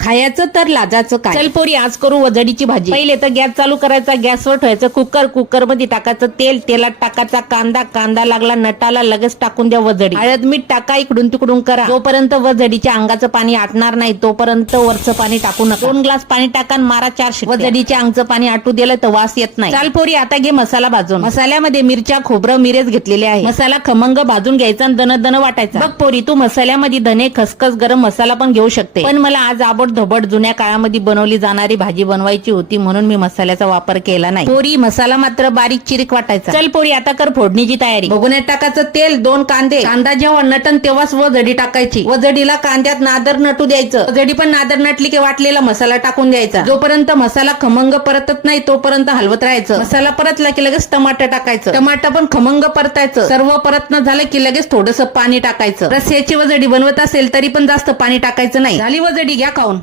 खायचं तर लाजाचं काय? चल पोरी आज करू वजडीची भाजी. पहिले तर गॅस चालू करायचा गॅसवर ठेवायचं. कुकर कुकरमध्ये टाकायचं तेल तेलात टाकायचा कांदा कांदा लागला नटाला लगेच टाकून द्या वजडी. हळद मीठ टाका इकडून तिकडून करा. जोपर्यंत वजडीच्या अंगाचं पाणी आटणार नाही तोपर्यंत वरचं पाणी टाकू नका. दोन ग्लास पाणी टाका आणि मारा चार शिट्ट्या. वजडीच्या अंगचं पाणी आटू दिलं तर वास येत नाही. चाल पोरी आता घे मसाला भाजून. मसाल्यामध्ये मिरच्या खोबरं मिरेच घेतलेले आहे. मसाला खमंग भाजून घ्यायचा आणि दन दन वाटायचा. बघ पोरी तू मसाल्यामध्ये धने खसखस गरम मसाला पण घेऊ शकते. पण मला आज आबड धबड जुन्या काळामध्ये बनवली जाणारी भाजी बनवायची होती म्हणून मी मसाल्याचा वापर केला नाही. पोरी मसाला मात्र बारीक चिरीक वाटायचा. चल पोरी आता कर फोडणीची तयारी. बघण्यात टाकायचं तेल दोन कांदे. कांदा जेव्हा नटन तेव्हाच वजडी टाकायची. वजडीला कांद्यात नादर नटू द्यायचं. वजडी पण नादर नटली की वाटलेला मसाला टाकून द्यायचा. जोपर्यंत मसाला खमंग परतत नाही तोपर्यंत हलवत राहायचं. मसाला परतला की लगेच टमाटर टाकायचं. टमाटर पण खमंग परतायचं. सर्व परतन झालं की लगेच थोडस पाणी टाकायचं. रस्याची वजडी बनवत असेल तरी पण जास्त पाणी टाकायचं नाही. झाली वजडी घ्या खाऊन.